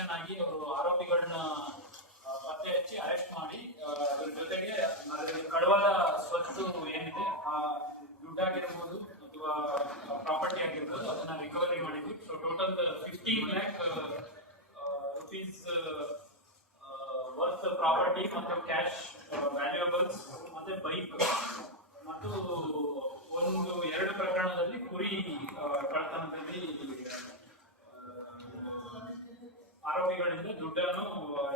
Investigation ಆಗಿ ಅವರು ಆರೋಪಿಗಳನ್ನ ಪತ್ತೆ ಹಚ್ಚಿ ಅರೆಸ್ಟ್ ಮಾಡಿ ಅದ್ರ ಜೊತೆಗೆ ಅದರಲ್ಲಿ ಕಳವಾದ ಸ್ವತ್ತು ಏನಿದೆ ಆ ದುಡ್ಡಾಗಿರ್ಬೋದು ಅಥವಾ ಪ್ರಾಪರ್ಟಿ ಆಗಿರ್ಬೋದು ಅದನ್ನ ರಿಕವರಿ ಮಾಡಿದ್ವಿ. So total 15 lakh rupees worth property ಮತ್ತು ಕ್ಯಾಶ್ ವ್ಯಾಲ್ಯೂಯಬಲ್ಸ್ ಮತ್ತೆ ಬೈಕ್ ಮತ್ತು ಎರಡು ಪ್ರಕರಣದಲ್ಲಿ ಕುರಿ ಕಳ್ಳತನದಲ್ಲಿ ಆರೋಪಿಗಳಿಂದ ದುಡ್ಡನ್ನು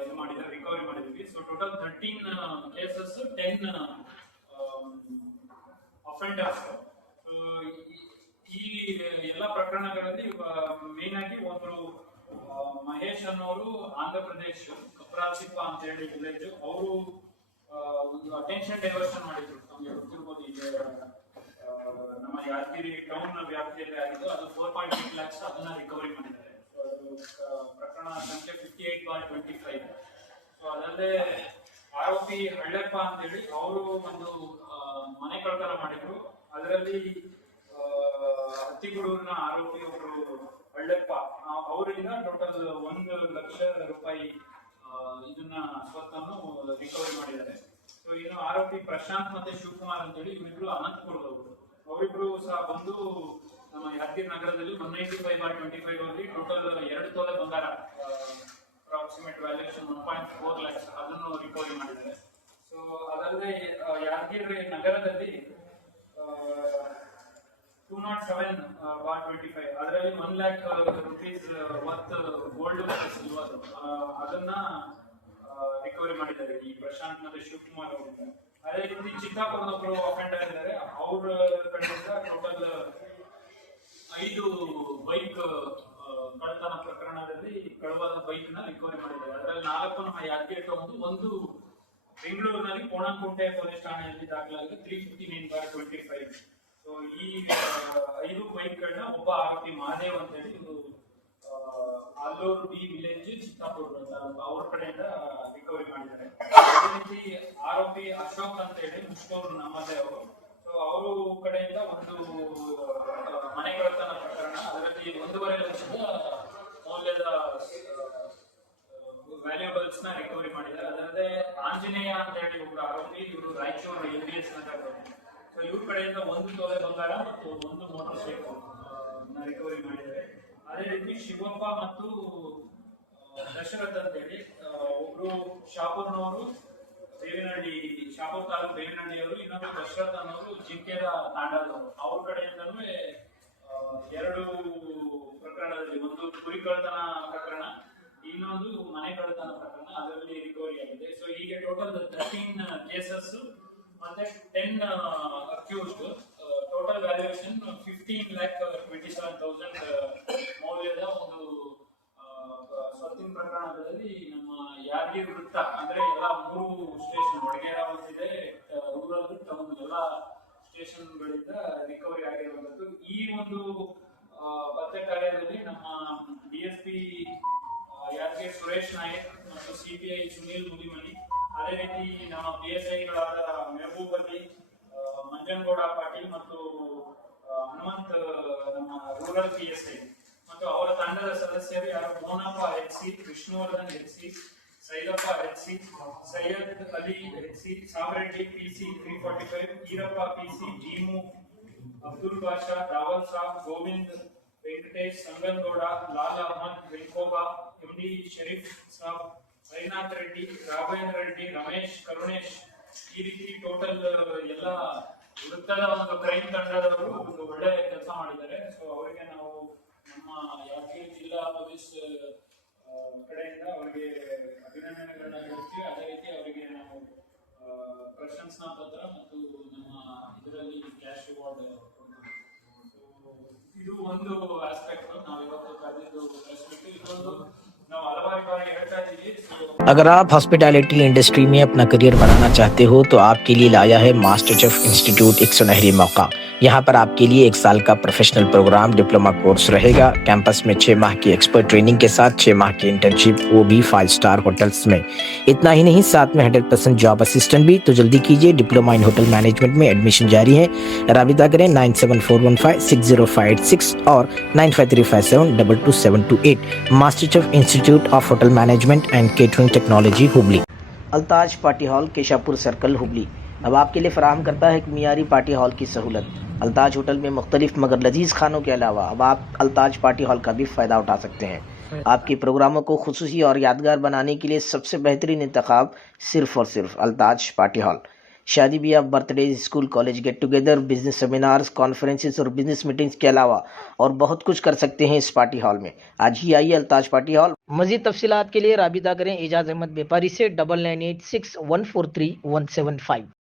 ಇದು ಮಾಡಿದ್ದಾರೆ, ರಿಕವರಿ ಮಾಡಿದ್ವಿ. So total 13 cases, 10 offenders. ಈ ಎಲ್ಲ ಪ್ರಕರಣಗಳಲ್ಲಿ ಮೇನ್ ಆಗಿ ಒಬ್ರು ಮಹೇಶ್ ಅನ್ನೋರು ಆಂಧ್ರ ಪ್ರದೇಶ್ ಕಪ್ರಾಸಿಪ್ಪ ಅಂತ ಹೇಳಿ ವಿಲೇಜ್, ಅವರು ಒಂದು ಅಟೆನ್ಷನ್ ಡೈವರ್ಷನ್ ಮಾಡಿದ್ರು. ನಮ್ಗೆ ಗೊತ್ತಿರ್ಬೋದು, ಈಗ ನಮ್ಮ ಯಾದಗಿರಿ ಟೌನ್ ವ್ಯಾಪ್ತಿಯಲ್ಲಿ ಆಗಿದ್ದು ಅದು 4.8 lakhs ಅದನ್ನ ರಿಕವರಿ ಮಾಡಿದ್ದಾರೆ. ಅದು ಪ್ರಕರಣ ಸಂಖ್ಯೆ 58/25. ಸೊ ಅದಲ್ಲದೆ ಆರೋಪಿ ಹಳ್ಳೆಪ್ಪ ಅಂತೇಳಿ ಅವರು ಒಂದು ಮನೆ ಕಳ್ಳತನ ಮಾಡಿದ್ರು. ಅದರಲ್ಲಿ ಹತ್ತಿಗೂಡೂರಿನ ಆರೋಪಿ ಒಬ್ರು ಹಳ್ಳೆಪ್ಪ ಅವರಿಂದ ಟೋಟಲ್ 1 ಲಕ್ಷ ರೂಪಾಯಿ ಇದನ್ನ ಸ್ವತ್ತನ್ನು ರಿಕವರಿ ಮಾಡಿದ್ದಾರೆ. ಸೊ ಇನ್ನು ಆರೋಪಿ ಪ್ರಶಾಂತ್ ಮತ್ತೆ ಶಿವಕುಮಾರ್ ಅಂತೇಳಿ ಇವರಿಬ್ರು ಅನಂತಪುರದವರು. ಅವರಿಬ್ರು ಸಹ ಬಂದು ನಮ್ಮ ಯಾದಗಿರಿ ನಗರದಲ್ಲಿ 195/25 ಅಲ್ಲಿ ಟೋಟಲ್ 2 ತೊಲೆ ಬಂಗಾರ, ಅಪ್ರಾಕ್ಸಿಮೇಟ್ ವ್ಯಾಲ್ಯೂಯೇಷನ್ 1.4 lakhs ಅದನ್ನು ರಿಕವರಿ ಮಾಡಿದ್ದಾರೆ. ಸೊ ಅದಲ್ಲದೆ ಯಾದಗಿರಿ ನಗರದಲ್ಲಿ 207/25 ಅದರಲ್ಲಿ 1 lakh rupees ವರ್ತ್ ಗೋಲ್ಡ್ ಮತ್ತು ಸಿಲ್ವರ್ ಅದನ್ನ ರಿಕವರಿ ಮಾಡಿದ್ದಾರೆ ಈ ಪ್ರಶಾಂತ್ ಮತ್ತೆ ಶಿವಕುಮಾರ್ ಅವರಿಂದ. ಅದೇ ರೀತಿ ಚಿತ್ತಾಪುರದೊಬ್ಬರು ಅಫೆಂಡರ್ ಇದ್ದಾರೆ, ಅವ್ರ ಕಡೆಯಿಂದ ಟೋಟಲ್ 5 ಬೈಕ್ ಕಳ್ಳತನ ಪ್ರಕರಣದಲ್ಲಿ ಕಳವಾದ ಬೈಕ್ ನ ರಿಕವರಿ ಮಾಡಿದ್ದಾರೆ. ಅದರಲ್ಲಿ 4 ನಮ್ಮ ಯಾದಗಿರಿ ಒಂದು ಬೆಂಗಳೂರಿನಲ್ಲಿ ಕೋಣಂಕುಂಟೆ ಪೊಲೀಸ್ ಠಾಣೆಯಲ್ಲಿ ದಾಖಲಾಗಿದೆ 359/25. ಸೊ ಈ 5 ಬೈಕ್ಗಳನ್ನ ಒಬ್ಬ ಆರೋಪಿ ಮಹಾದೇವ್ ಅಂತ ಹೇಳಿ ಅಲ್ಲೂರು ಡಿ ವಿಲೇಜ್ ಚಿತ್ತಾಪುರ ಅಂತ ಅವ್ರ ಕಡೆಯಿಂದ ರಿಕವರಿ ಮಾಡಿದ್ದಾರೆ. ಅದೇ ರೀತಿ ಆರೋಪಿ ಅಶೋಕ್ ಅಂತ ಹೇಳಿ ಮುಷ್ಟೂರು ನಮ್ಮದೇ ಅವರು. ಸೊ ಅವರು ಕಡೆಯಿಂದ ಒಂದು ಮನೆ ಕಳ್ಳತನ ಪ್ರಕರಣ, ಅದರಲ್ಲಿ 1.5 ಲಕ್ಷದ ಮೌಲ್ಯದ ವ್ಯಾಲ್ಯೂಬಲ್ಸ್ ನ ರಿಕವರಿ ಮಾಡಿದ್ದಾರೆ. ಅದಲ್ಲದೆ ಆಂಜನೇಯ ಅಂತ ಹೇಳಿ ಒಬ್ಬರು ಆರೋಪಿ, ಇವರು ರಾಯಚೂರು LBS ನಗರ. ಸೊ ಇವ್ರ ಕಡೆಯಿಂದ 1 ತೊಲೆ ಬಂಗಾರ ಮತ್ತು 1 ಮೋಟಾರ್ ಸೈಕಲ್ ರಿಕವರಿ ಮಾಡಿದ್ದಾರೆ. ಅದೇ ರೀತಿ ಶಿವಪ್ಪ ಮತ್ತು ದಶರಥ್ ಅಂತ ಹೇಳಿ ಒಬ್ರು ಶಾಪೂರ್ನವರು, ಬೇವಿನಹಳ್ಳಿ ಶಾಪೂರ್ ತಾಲೂಕು ಬೇವಿನಹಳ್ಳಿಯವರು, ಇನ್ನೊಂದು ದಶರಥ್ ಅನ್ನೋರು ಜಿಂಕೆರ ತಾಂಡದವರು. ಅವ್ರ ಕಡೆಯಿಂದಲೂ 2 ಪ್ರಕರಣದಲ್ಲಿ, ಒಂದು ಕುರಿ ಕಳ್ಳತನ ಪ್ರಕರಣ, ಇನ್ನೊಂದು ಮನೆ ಕಳ್ಳತನ ಪ್ರಕರಣ, ಅದರಲ್ಲಿ ರಿಕವರಿ ಆಗಿದೆ. ಸೊ ಹೀಗೆ ಟೋಟಲ್ 13 ಕೇಸಸ್ ಮತ್ತೆ 10 ಅಕ್ಯೂಸ್ಡ್, ಟೋಟಲ್ ವ್ಯಾಲ್ಯೂಯೇಷನ್ 15,27,000 ಮೌಲ್ಯದ ಒಂದು ಸ್ವತ್ತಿನ ಪ್ರಕರಣದಲ್ಲಿ ನಮ್ಮ ಯಾದಗಿರಿ ವೃತ್ತ ಅಂದ್ರೆ ಎಲ್ಲ 3 ಸ್ಟೇಷನ್, ವಡಗೇರ ಒಂದಿದೆ, ರೂರಲ್, ಟೌನ್ ಎಲ್ಲ ಸ್ಟೇಷನ್ಗಳಿಂದ ರಿಕವರಿ ಆಗಿರುವಂತದ್ದು. ಈ ಒಂದು ಪತ್ತೆ ಕಾರ್ಯದಲ್ಲಿ ನಮ್ಮ DSP ಯಾದಗಿರಿ ಸುರೇಶ್ ನಾಯಕ್ ಮತ್ತು CPI ಸುನೀಲ್ ಮುದಿಮನಿ, ಅದೇ ರೀತಿ ನಮ್ಮ PSIಗಳಾದ ಮೆಹಬೂಬ್ ಅಲಿ, ಮಂಜನಗೌಡ ಪಾಟೀಲ್ ಮತ್ತು ಹನುಮಂತ್ ನಮ್ಮ ರೂರಲ್ PSI ಮತ್ತು ಅವರ ತಂಡದ ಸದಸ್ಯರು ಯಾರು Monappa HC, Vishnuvardhan HC, Saidappa HC, Syed Ali HC, ಸಾಮರೆಡ್ಡಿ PC 345, Irappa PC, ಜೀಮು, Abdul Basha, Rawal Sab, Govind, Venkatesh, Sanganagouda, Lal Ahmed, Venkoba, MD Sharif Sab, Harinath Reddy, Raghavendra Reddy, Ramesh, Karunesh, ಈ ರೀತಿ ಟೋಟಲ್ ಎಲ್ಲ ವೃತ್ತದ ಒಂದು ಕ್ರೈಮ್ ತಂಡದವರು ಒಂದು ಒಳ್ಳೆ ಕೆಲಸ ಮಾಡಿದ್ದಾರೆ. ಸೊ ಅವರಿಗೆ ನಾವು ನಮ್ಮ ಯಾದಗಿರಿ ಜಿಲ್ಲಾ ಪೊಲೀಸ್ ಕಡೆಯಿಂದ ಅವರಿಗೆ ಅಭಿನಂದನೆಗಳನ್ನ ಹೇಳ್ತೀವಿ. ಅದೇ ರೀತಿ ಅವರಿಗೆ ನಾವು ಪ್ರಶಂಸನಾ ಪತ್ರ ಮತ್ತು ನಮ್ಮ ಇದರಲ್ಲಿ ಕ್ಯಾಶ್ ರಿವಾರ್ಡ್ ಕೊಡ್ತೀವಿ. ಇದು ಒಂದು ಆಸ್ಪೆಕ್ಟ್ ನಾವು ಇವತ್ತು ಕರೆದಿದ್ದು ಪ್ರೆಸ್ ಮೀಟ್. ಇದೊಂದು अगर आप हॉस्पिटैलिटी इंडस्ट्री में अपना करियर बनाना चाहते हो तो आपके लिए लाया है मास्टर शेफ इंस्टीट्यूट एक सुनहरी मौका। यहाँ पर आपके लिए 1 साल का प्रोफेशनल प्रोग्राम डिप्लोमा कोर्स रहेगा। कैंपस में 6 माह की एक्सपर्ट ट्रेनिंग के साथ 6 माह की इंटर्नशिप, वो भी 5 स्टार होटल्स में। इतना ही नहीं, साथ में 100% जॉब असिस्टेंट भी। तो जल्दी कीजिए, डिप्लोमा इन होटल मैनेजमेंट में एडमिशन जारी है। राबिता करें 9741560586 और 9535722728। Master chef institute of hotel management and catering technology Hubli. Altaj party hall Keshapur circle Hubli अब आपके लिए फराहम करता है एक मियारी पार्टी हॉल की सहूलत। अल्ताज होटल में मुख्तलिफ मगर लजीज़ खानों के अलावा अब आप अल्ताज पार्टी हॉल का भी फ़ायदा उठा सकते हैं। आपके प्रोग्रामों को खुसूसी और यादगार बनाने के लिए सबसे बेहतरीन इंतखाब सिर्फ़ और सिर्फ अल्ताज पार्टी हॉल। शादी ब्याह, birthday, school college get together, business seminars, conferences और बिजनेस मीटिंग्स के अलावा और बहुत कुछ कर सकते हैं इस पार्टी हॉल में। आज ही आइए अल्ताज पार्टी हॉल। मज़ीद तफसीलात के लिए राबिता करें एजाज अहमद व्यापारी से 9986143175।